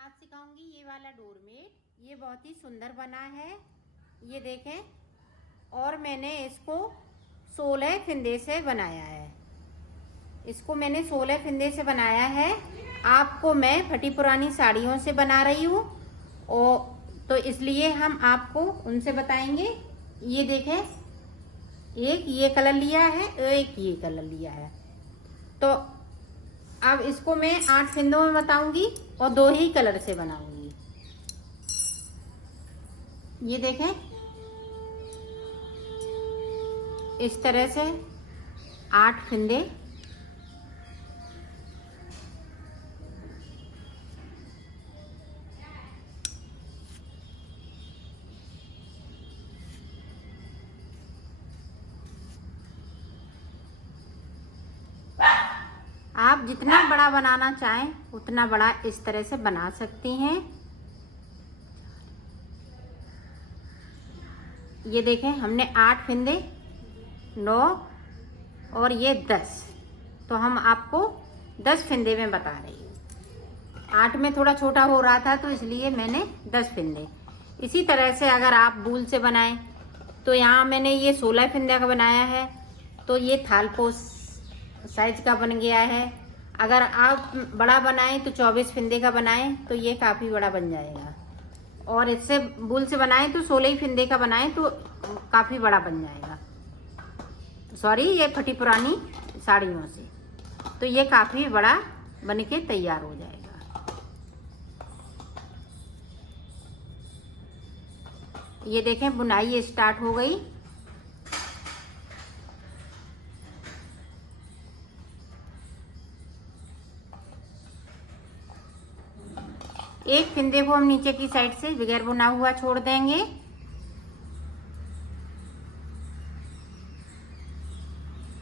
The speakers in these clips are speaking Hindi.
आज सिखाऊंगी ये वाला डोरमेट। ये बहुत ही सुंदर बना है, ये देखें। और मैंने इसको 16 फंदे से बनाया है। इसको मैंने 16 फंदे से बनाया है। आपको मैं फटी पुरानी साड़ियों से बना रही हूँ, और तो इसलिए हम आपको उनसे बताएंगे। ये देखें, एक ये कलर लिया है, एक ये कलर लिया है। तो अब इसको मैं 8 फंदों में बताऊंगी और 2 ही कलर से बनाऊंगी। ये देखें, इस तरह से 8 फंदे। आप जितना बड़ा बनाना चाहें उतना बड़ा इस तरह से बना सकती हैं। ये देखें, हमने 8 फंदे, 9 और ये 10। तो हम आपको 10 फंदे में बता रही हूँ। 8 में थोड़ा छोटा हो रहा था तो इसलिए मैंने 10 फंदे। इसी तरह से अगर आप बूल से बनाएं तो यहाँ मैंने ये 16 फंदे का बनाया है, तो ये थालपोस साइज का बन गया है। अगर आप बड़ा बनाएं तो 24 फंदे का बनाएं तो ये काफ़ी बड़ा बन जाएगा। और इससे बूल से बनाएं तो 16 फंदे का बनाएं तो काफ़ी बड़ा बन जाएगा। सॉरी, ये फटी पुरानी साड़ियों से तो ये काफ़ी बड़ा बन के तैयार हो जाएगा। ये देखें, बुनाई स्टार्ट हो गई। एक फंदे को हम नीचे की साइड से बगैर बुना हुआ छोड़ देंगे।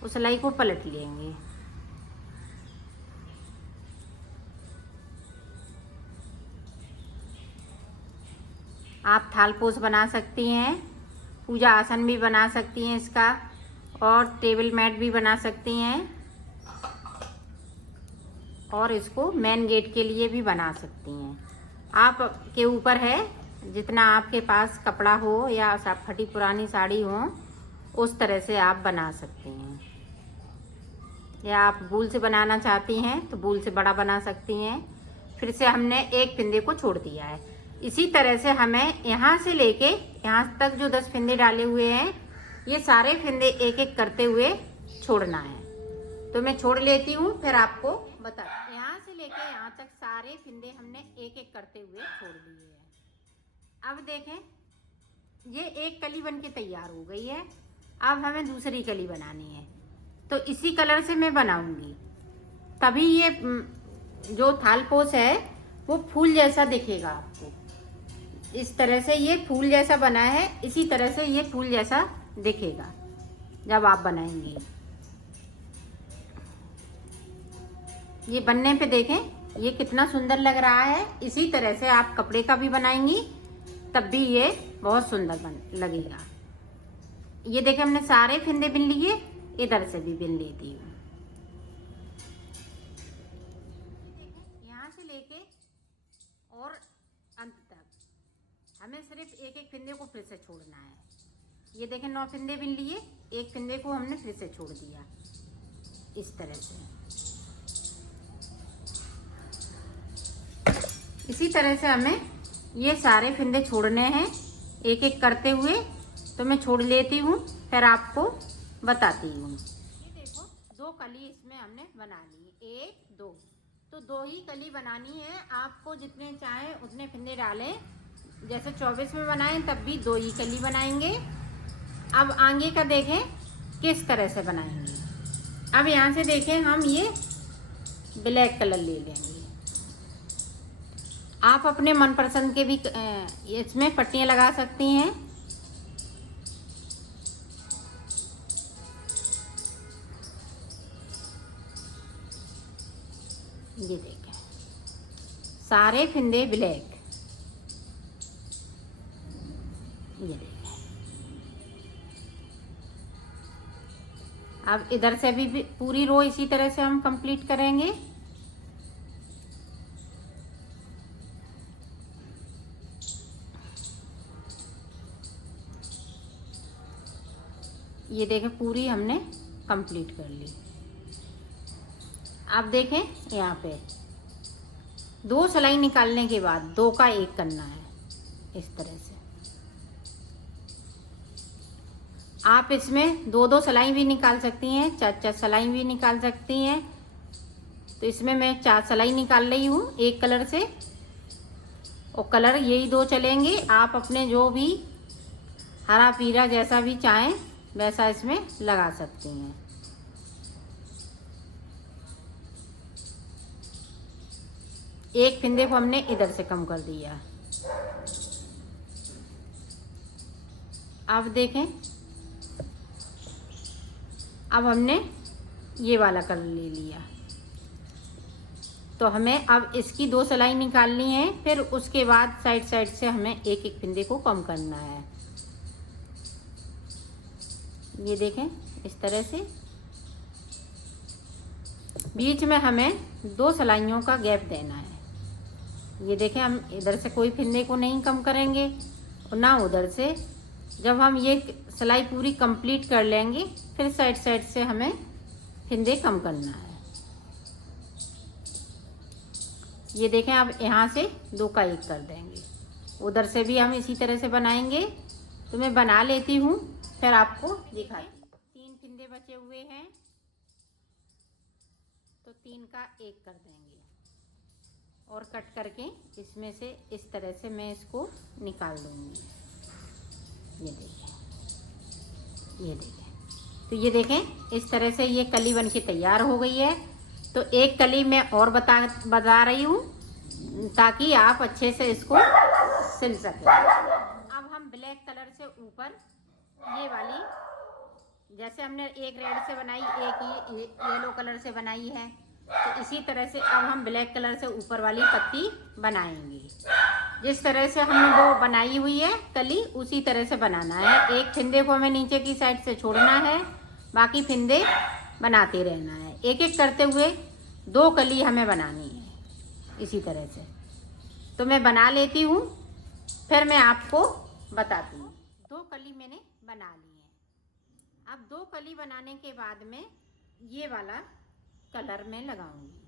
उस सिलाई को पलट लेंगे। आप थालपोस बना सकती हैं, पूजा आसन भी बना सकती हैं इसका, और टेबल मैट भी बना सकती हैं, और इसको मेन गेट के लिए भी बना सकती हैं। आप के ऊपर है, जितना आपके पास कपड़ा हो या फटी पुरानी साड़ी हो उस तरह से आप बना सकती हैं। या आप बूल से बनाना चाहती हैं तो बूल से बड़ा बना सकती हैं। फिर से हमने एक फंदे को छोड़ दिया है। इसी तरह से हमें यहाँ से लेके यहाँ तक जो 10 फंदे डाले हुए हैं, ये सारे फंदे एक एक करते हुए छोड़ना है। तो मैं छोड़ लेती हूँ, फिर आपको बता। यहाँ से लेके यहाँ तक सारे फंदे हमने एक एक करते हुए छोड़ दिए हैं। अब देखें, ये एक कली बन के तैयार हो गई है। अब हमें दूसरी कली बनानी है, तो इसी कलर से मैं बनाऊंगी। तभी ये जो थालपोस है वो फूल जैसा दिखेगा आपको। इस तरह से ये फूल जैसा बना है, इसी तरह से ये फूल जैसा दिखेगा जब आप बनाएंगे। ये बनने पे देखें ये कितना सुंदर लग रहा है। इसी तरह से आप कपड़े का भी बनाएंगी तब भी ये बहुत सुंदर लगेगा। ये देखें, हमने सारे फंदे बिन लिए, इधर से भी बिन लेती हूँ। यहाँ से लेके और अंत तक हमें सिर्फ एक एक फंदे को फिर से छोड़ना है। ये देखें, 9 फंदे बिन लिए, एक फंदे को हमने फिर से छोड़ दिया इस तरह से। इसी तरह से हमें ये सारे फंदे छोड़ने हैं एक एक करते हुए। तो मैं छोड़ लेती हूँ, फिर आपको बताती हूँ। ये देखो, 2 कली इसमें हमने बना ली, 1 2। तो 2 ही कली बनानी है। आपको जितने चाहे उतने फंदे डालें। जैसे 24 में बनाएं तब भी 2 ही कली बनाएंगे। अब आगे का देखें किस तरह से बनाएंगे। अब यहाँ से देखें, हम ये ब्लैक कलर ले लेंगे। आप अपने मनपसंद के भी इसमें पट्टियाँ लगा सकती हैं। ये देखें, सारे फंदे ब्लैक। ये देखें, अब इधर से भी पूरी रो इसी तरह से हम कंप्लीट करेंगे। ये देखें पूरी हमने कंप्लीट कर ली। आप देखें यहाँ पे 2 सिलाई निकालने के बाद 2 का 1 करना है इस तरह से। आप इसमें 2-2 सिलाई भी निकाल सकती हैं, 4-4 सिलाई भी निकाल सकती हैं। तो इसमें मैं 4 सिलाई निकाल रही हूँ एक कलर से, और कलर यही 2 चलेंगे। आप अपने जो भी हरा पीला जैसा भी चाहें वैसा इसमें लगा सकती हैं। एक फिंदे को हमने इधर से कम कर दिया। अब देखें, अब हमने ये वाला कलर ले लिया, तो हमें अब इसकी 2 सिलाई निकालनी है। फिर उसके बाद साइड साइड से हमें एक एक फिंदे को कम करना है। ये देखें इस तरह से बीच में हमें 2 सिलाइयों का गैप देना है। ये देखें, हम इधर से कोई फिंदे को नहीं कम करेंगे और ना उधर से। जब हम ये सिलाई पूरी कंप्लीट कर लेंगे फिर साइड साइड से हमें फिंदे कम करना है। ये देखें, अब यहाँ से 2 का 1 कर देंगे। उधर से भी हम इसी तरह से बनाएंगे। तो मैं बना लेती हूँ फिर आपको दिखाएं। 3 फिंदे बचे हुए हैं तो 3 का 1 कर देंगे और कट करके इसमें से इस तरह से मैं इसको निकाल लूँगी। ये देखें, ये देखें। तो ये देखें इस तरह से ये कली बन के तैयार हो गई है। तो एक कली मैं और बता रही हूँ ताकि आप अच्छे से इसको सिल सकें। अब हम ब्लैक कलर से ऊपर ये वाली, जैसे हमने एक रेड से बनाई, एक ये येलो कलर से बनाई है, तो इसी तरह से अब हम ब्लैक कलर से ऊपर वाली पत्ती बनाएंगे। जिस तरह से हमने वो बनाई हुई है कली उसी तरह से बनाना है। एक फिंदे को हमें नीचे की साइड से छोड़ना है, बाकी फिंदे बनाते रहना है। एक एक करते हुए 2 कली हमें बनानी है इसी तरह से। तो मैं बना लेती हूँ फिर मैं आपको बताती हूँ। 2 कली मैंने बना ली है। अब 2 कली बनाने के बाद में ये वाला कलर में लगाऊंगी।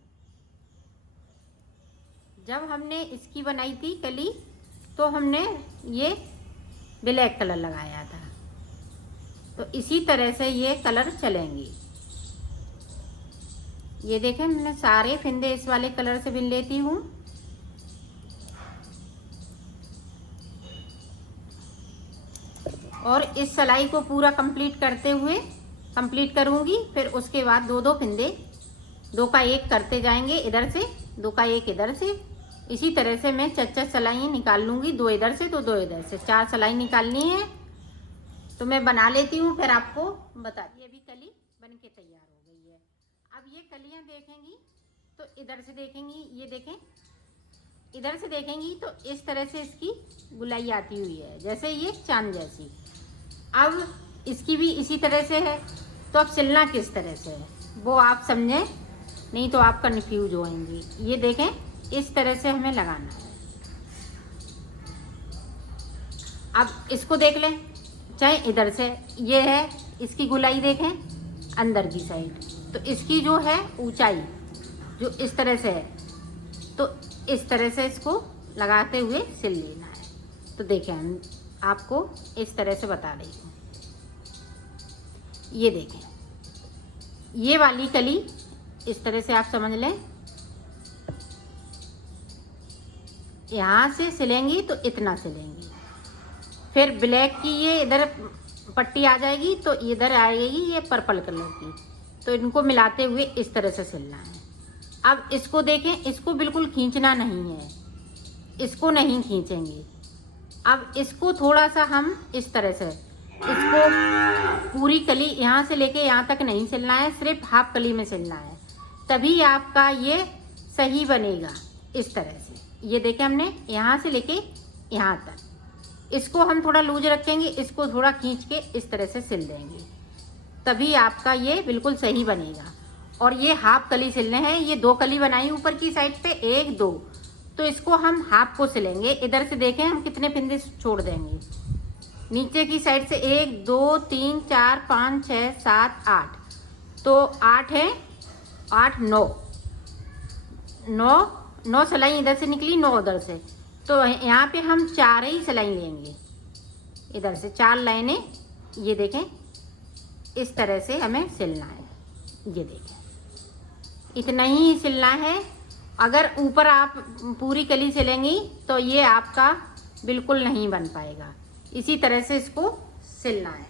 जब हमने इसकी बनाई थी कली तो हमने ये ब्लैक कलर लगाया था, तो इसी तरह से ये कलर चलेंगे। ये देखें, मैंने सारे फिंदे इस वाले कलर से बिन लेती हूँ। और इस सिलाई को पूरा कंप्लीट करूँगी। फिर उसके बाद 2-2 फिंदे 2 का 1 करते जाएंगे इधर से, 2 का 1 इधर से। इसी तरह से मैं 4-4 सिलाई निकाल लूँगी, 2 इधर से तो 2 इधर से, 4 सिलाई निकालनी है। तो मैं बना लेती हूँ फिर आपको बताती। ये भी कली बन के तैयार हो गई है। अब ये कलियाँ देखेंगी तो इधर से देखेंगी, ये देखें इधर से देखेंगी तो इस तरह से इसकी गुलाई आती हुई है, जैसे ये चांद जैसी। अब इसकी भी इसी तरह से है। तो अब सिलना किस तरह से है वो आप समझें, नहीं तो आप कन्फ्यूज होंगी। ये देखें इस तरह से हमें लगाना है। अब इसको देख लें, चाहे इधर से, ये है इसकी गुलाई देखें अंदर की साइड, तो इसकी जो है ऊंचाई जो इस तरह से है, तो इस तरह से इसको लगाते हुए सिल लेना है। तो देखें हम आपको इस तरह से बता रही हूँ। ये देखें, ये वाली कली इस तरह से आप समझ लें, यहाँ से सिलेंगी तो इतना सिलेंगी। फिर ब्लैक की ये इधर पट्टी आ जाएगी तो इधर आएगी ये पर्पल कलर की, तो इनको मिलाते हुए इस तरह से सिलना है। अब इसको देखें, इसको बिल्कुल खींचना नहीं है, इसको नहीं खींचेंगे। अब इसको थोड़ा सा हम इस तरह से, इसको पूरी कली यहाँ से लेके यहाँ तक नहीं सिलना है, सिर्फ हाफ कली में सिलना है, तभी आपका ये सही बनेगा। इस तरह से ये देखें, हमने यहाँ से लेके यहाँ तक, इसको हम थोड़ा लूज रखेंगे, इसको थोड़ा खींच के इस तरह से सिल देंगे, तभी आपका ये बिल्कुल सही बनेगा। और ये हाफ कली सिलने हैं। ये 2 कली बनाई ऊपर की साइड पे, 1 2, तो इसको हम हाफ को सिलेंगे। इधर से देखें हम कितने फिंदे छोड़ देंगे, नीचे की साइड से 1 2 3 4 5 6 7 8, तो 8 है, 8 9 9 सिलाई इधर से निकली, 9 उधर से, तो यहाँ पे हम 4 ही सिलाई लेंगे। इधर से 4 लाइनें, ये देखें इस तरह से हमें सिलना है। ये देखें इतना ही सिलना है। अगर ऊपर आप पूरी कली सिलेंगी तो ये आपका बिल्कुल नहीं बन पाएगा। इसी तरह से इसको सिलना है।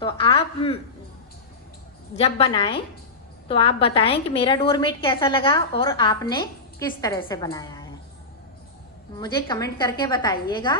तो आप जब बनाएं तो आप बताएं कि मेरा डोरमेट कैसा लगा और आपने किस तरह से बनाया है, मुझे कमेंट करके बताइएगा।